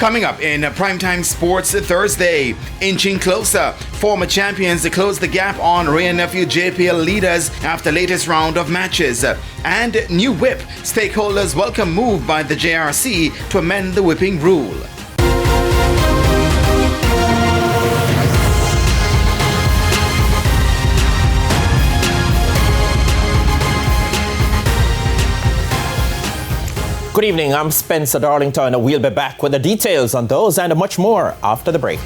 Coming up in Primetime Sports Thursday, inching closer, former champions close the gap on Ray and Nephew JPL leaders after latest round of matches. And new whip, stakeholders welcome move by the JRC to amend the whipping rule. Good evening, I'm Spencer Darlington. We'll be back with the details on those and much more after the break.